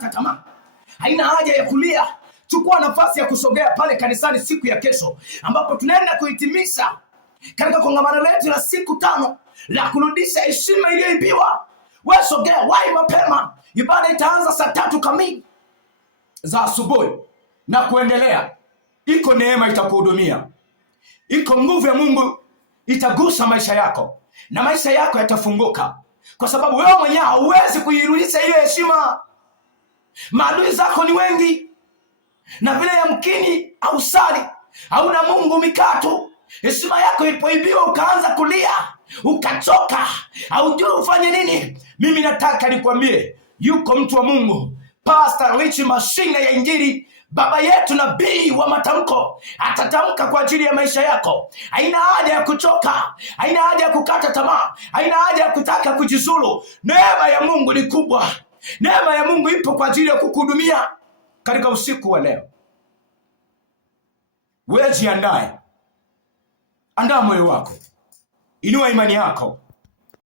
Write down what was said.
tamaa. Haina haja ya kulia. Chukua nafasi ya kusogea pale kanisani siku ya kesho, ambapo tunaenda kuhitimisha katika kongamano letu la siku 5 la kurudisha heshima iliyoibiwa. Wewe sogea, wahi mapema. Ibada itaanza saa 3 kamili za asubuhi na kuendelea. Iko neema itakuhudumia. Iko nguvu ya Mungu itagusa maisha yako, na maisha yako yatafunguka, kwa sababu wewe mwenyewe hauwezi kuirudisha hiyo heshima. Maadui zako ni wengi, na vile yamkini hausali, hauna Mungu mikatu. Heshima yako ilipoibiwa ukaanza kulia, ukachoka, haujui ufanye nini. Mimi nataka nikwambie, yuko mtu wa Mungu, Pastor Rich Mashine ya Injili, baba yetu nabii wa matamko, atatamka kwa ajili ya maisha yako. Haina haja ya kuchoka, haina haja ya kukata tamaa, haina haja ya kutaka kujizuru. Neema ya Mungu ni kubwa. Neema ya Mungu ipo kwa ajili ya kukuhudumia katika usiku wa leo. Wewe jiandae, andaa moyo wako, inua imani yako.